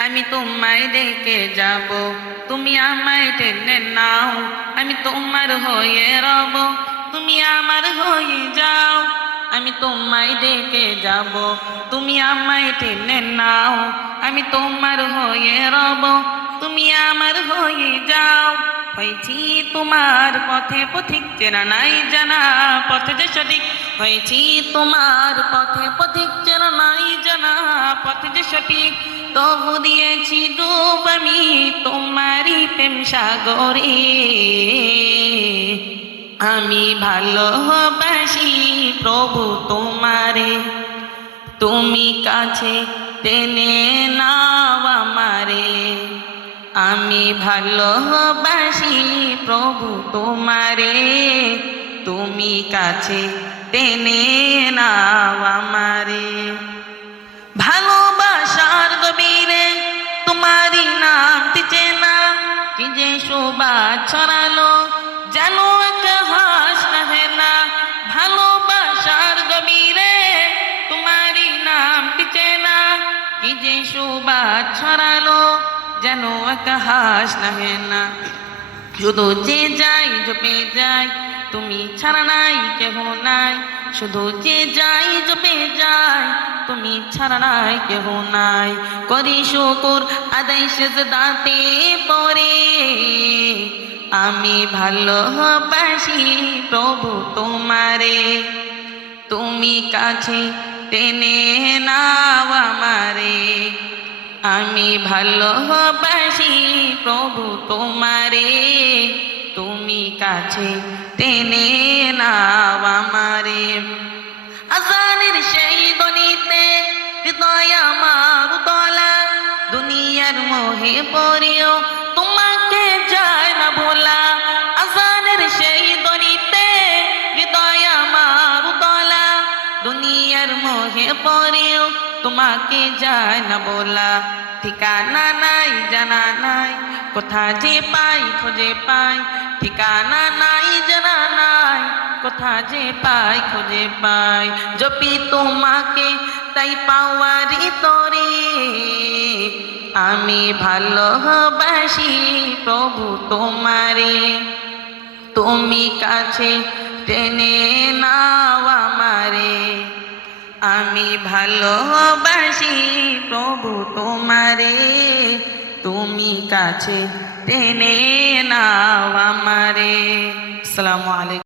আমি তোমায় ডেকে যাব, তুমি আমায় টেনে নাও। আমি তোমার হয়ে রব, তুমি আমার হয়ে যাও। আমি তোমায় ডেকে যাব, তুমি আমায় টেনে নাও। আমি তোমার হয়ে রব, তুমি আমার হয়ে যাও। হয়েছি তোমার পথে পথিক, চেনা নাই জানা পথে যে সঠিক। হয়েছি তোমার পথে পথিক, চেনা নাই জানা পথে যে সঠিক। তবু দিয়েছি ডুব আমি তোমারই প্রেম সাগরে। আমি ভালোবাসি প্রভু তোমারে, তুমি কাছে টেনে নাও আমারে। আমি ভালোবাসি প্রভু তোমারে, তুমি কাছে টেনে নাও আমারে। ভালোবাসার গভীরে তোমারই নামটি চেনা, কি যে শোভা ছড়ালো যেন একটা হাস নাহে না। ভালোবাসার গভীরে তোমারই নামটি চেনা, কি যে শোভা ছড়ালো যেন একটা হাস নাহে না। শুধু যে যাই জপে যাই, তুমি ছাড়া নাই কেহ নাই। শুধু যে যাই জপে যাই, তুমি ছাড়া নাই কেহ নাই। করি শুকুর আদায় সেজদাতে পড়ে, আমি ভালোবাসি প্রভু তোমারে, তুমি কাছে টেনে নাও আমারে। আমি ভালোবাসি প্রভু তোমারে, তুমি কাছে টেনে নাও আমারে। আজানের সেই ধ্বনিতে হৃদয় আমার উতলা, দুনিয়ার মোহে পড়েও তোমাকে যায় না ভোলা। আজানের সেই ধ্বনিতে হৃদয় আমার উতলা, দুনিয়ার মোহে পড়েও তোমাকে যায় না বলা। ঠিকানা নাই জানা নাই, কোথা যে পাই খুঁজে পাই। ঠিকানা নাই জানা নাই, কোথা যে পাই খুঁজে পাই। জপি তোমাকে তাই পাওয়ারি তরে, আমি ভালোবাসি প্রভু তোমারে, তুমি কাছে টেনে নাও আমারে। আমি ভালোবাসি প্রভু তোমারে, তুমি কাছে টেনে নাও আমারে। আসসালামু আলাইকুম।